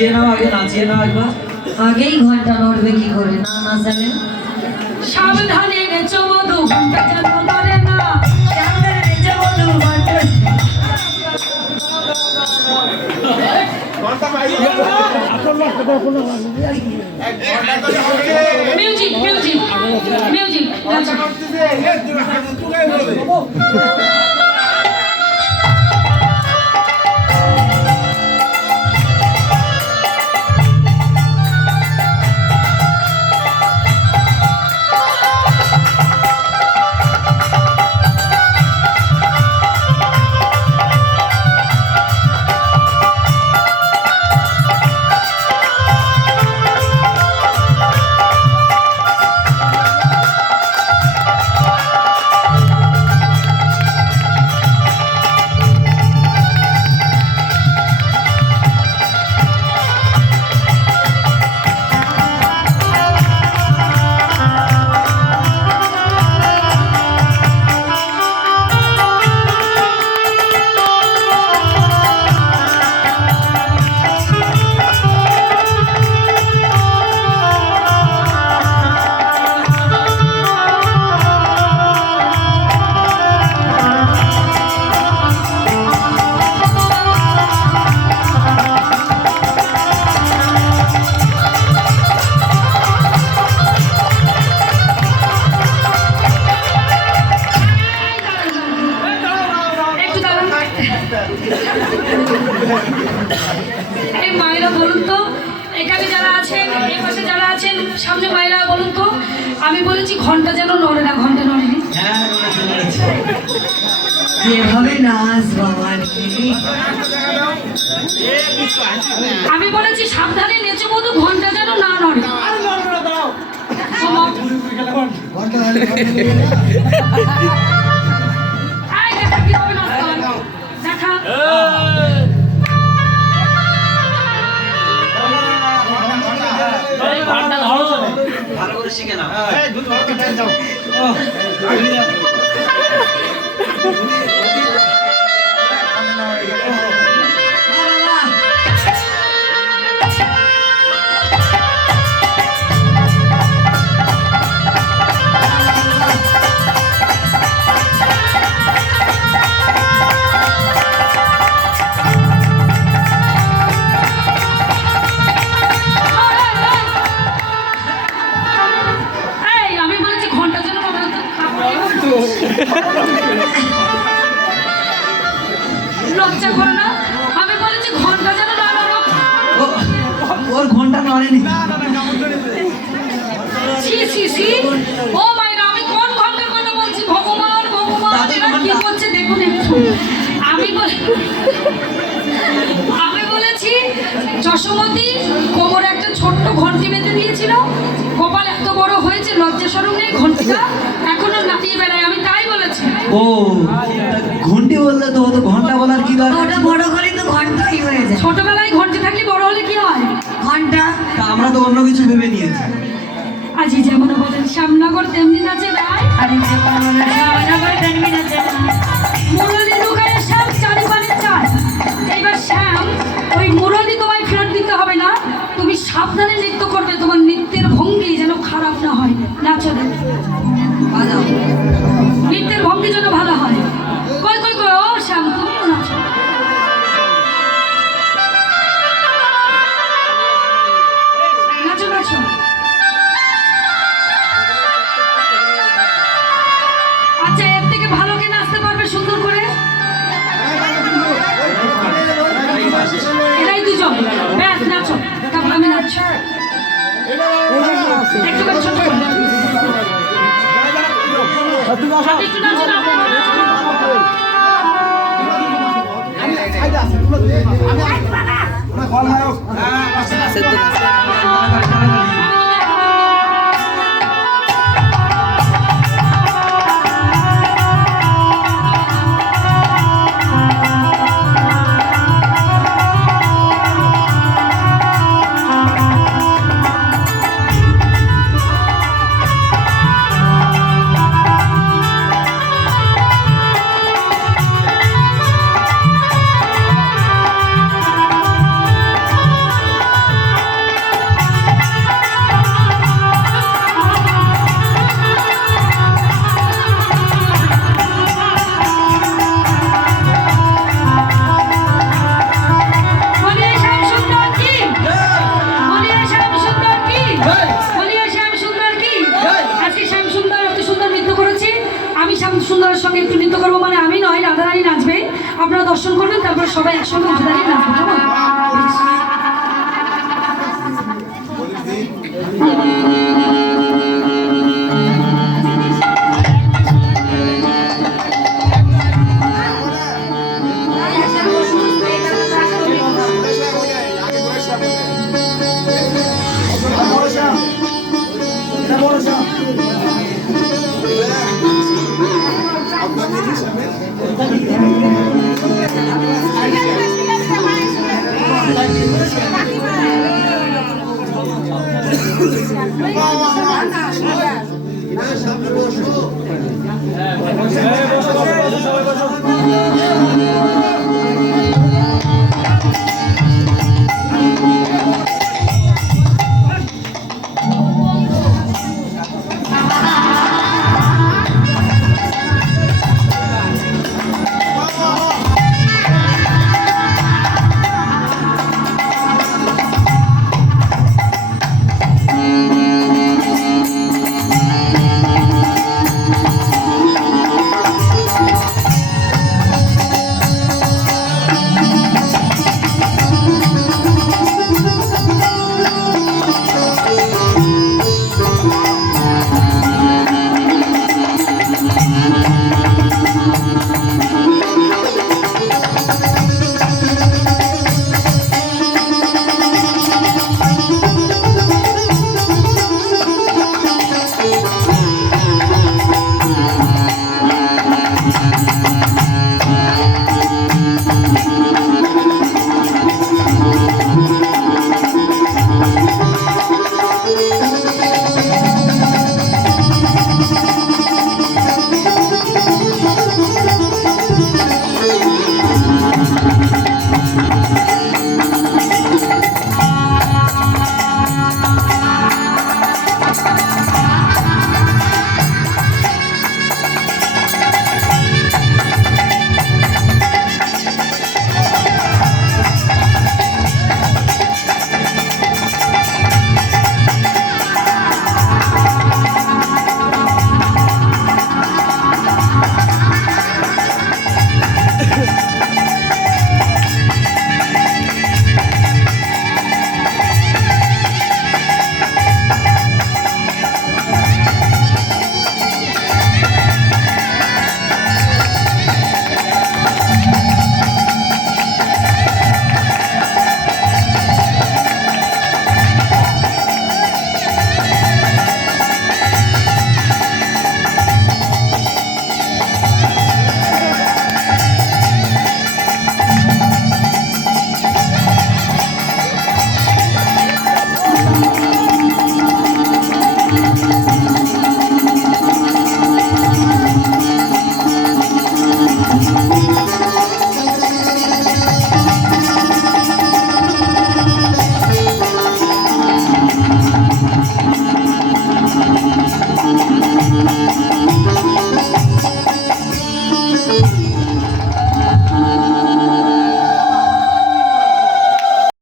নাচিয়ে নাও আগে, নাচিয়ে নাও একবার। আগেই ঘন্টা নড়বে কি করে, না না জানে। সাবধানে নেচো মধু, ঘন্টা যেন নড়ে না। সাবধানে নেচো মধু, ঘন্টা। মিউজিক মিউজিক মিউজিক নাচো। এই মায়েরা বলুন তো, এখানে যারা আছেন, এই পাশে যারা আছেন, সামনে মায়েরা বলুন তো, আমি বলেছি ঘন্টা যেন নড়ে না, ঘন্টা নড়েনি। হ্যাঁ, নড়েছে, নড়েছে। যেভাবে নাচ বাবা রে। আমি বলেছি সাবধানে নেচে মধু, ঘন্টা যেন না নড়ে। এই দেখা কিভাবে নাচতে হয়, দেখা। ভালো করে শিখে নাও। এই আমি বলেছি ঘন্টা যেন নড়ে না, লজ্জা করে না? আমি বলেছি ঘন্টা যেন না নড়ে। ওর ঘন্টা নড়েনি। ছি ছি ছি, ও মায়েরা, আমি কোন ঘন্টার কথা বলছি? ভগবান ভগবান, এরা কি করছে দেখুন একটু। আমি বলেছি যশোমতী কোমরে একটা ছোট্ট ঘন্টি বেঁধে দিয়েছিল, কপাল এত বড় হয়েছে, লজ্জা শরম নেই, ঘন্টিটা এখনো নাটিয়ে বেড়ায়, আমি তাই বলেছি। ও ঘন্টি বললে তো, ও তো ঘন্টা বলার কি দরকার? ওটা বড় করে তো ঘন্টাই হয়ে যায়। ছোটবেলায় ঘন্টি থাকলে বড় হলে কি হয়? ঘন্টা। তা আমরা তো অন্য কিছু ভেবে নিয়েছি। আজি যেমন বলেন শ্যামনগর তেমনি নাচে রায়, আরে যে কোনো সামনে টানবি না যেন। মুরলি লুকায় শ্যাম চারিপানে চায়। এইবার শ্যাম, ওই মুরলি তোমায় ফেরত দিতে হবে না, তুমি সাবধানে নৃত্য করবে, তোমার নৃত্যের ভঙ্গি যেন খারাপ না হয়। নাচো দেখি, বাজাও। নৃত্যের ভঙ্গি যেন ভালো হয়। কই কই কই, ও শ্যাম তুমিও নাচো। নাচো নাচো। আচ্ছা, এর থেকে ভালো কে নাচতে পারবে সুন্দর করে? এরাই দুজন, ব্যাস নাচো, তারপর আমি নাচছি। একটু করে ছোট করে আপনি একটু নাচো না, আপনারা নাচো। সুন্দরের সঙ্গে একটু নৃত্য করবো, মানে আমি নয়, রাধারানী নাচবে। আপনারা দর্শন করবেন, তারপর সবাই একসঙ্গে উঠে দাঁড়িয়ে নাচবো, কেমন? Thank you.